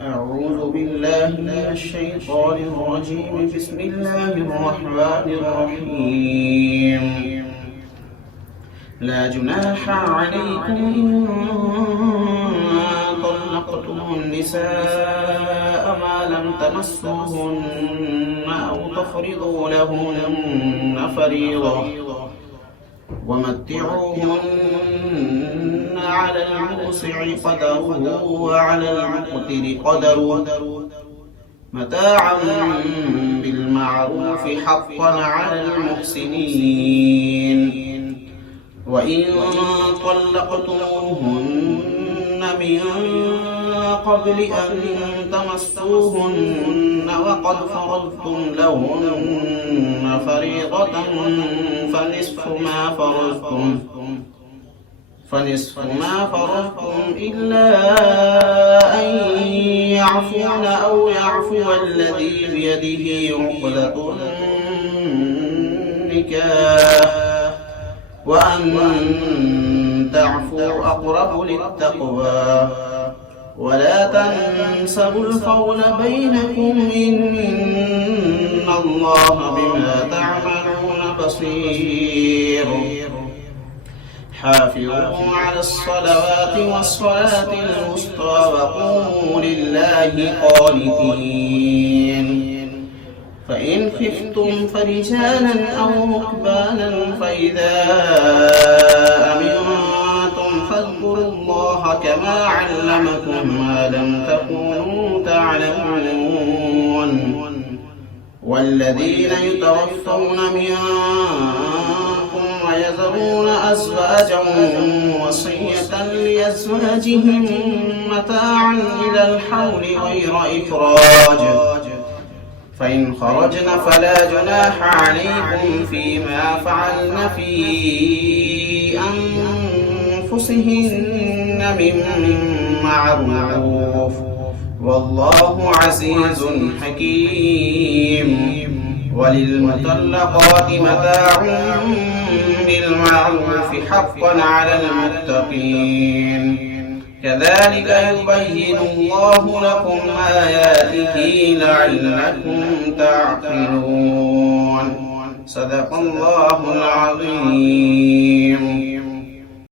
أعوذ بالله من الشيطان الرجيم. بسم الله الرحمن الرحيم. لا جناح عليكم إن طلقتم النساء ما لم تمسوهن أو تفرضوا لهن فريضة ومتعوهن على الموسع قدره وعلى المقتر قدره متاعا بالمعروف حقا على المحسنين. وإن طلقتموهن من قبل أن تمسوهن وقد فرضتم لهن فريضة فنصف ما فرضتم إلا أن يعفون أو يعفو الذي بيده عقدة النكاح وأن تعفوا أقرب للتقوى ولا تنسوا القول بينكم إن الله بما تعملون بصير. حافظوا على الصلوات والصلاة الوسطى وقوموا لله قانتين. فإن خفتم فرجالا أو ركبانا فإذا أمنتم فاذكروا الله كما علمكم ما لم تكونوا تعلمون. والذين يتوفون منكم ويذرون أزواجا وصية لأزواجهم متاعا إلى الحول غير إخراج فإن خرجن فلا جناح عليكم فيما فعلن في أنفسهن من معروف والله عزيز حكيم. وللمطلقات متاع بالمعروف حقا على المتقين. كذلك يبين الله لكم آياته لعلكم تعقلون. صدق الله العظيم.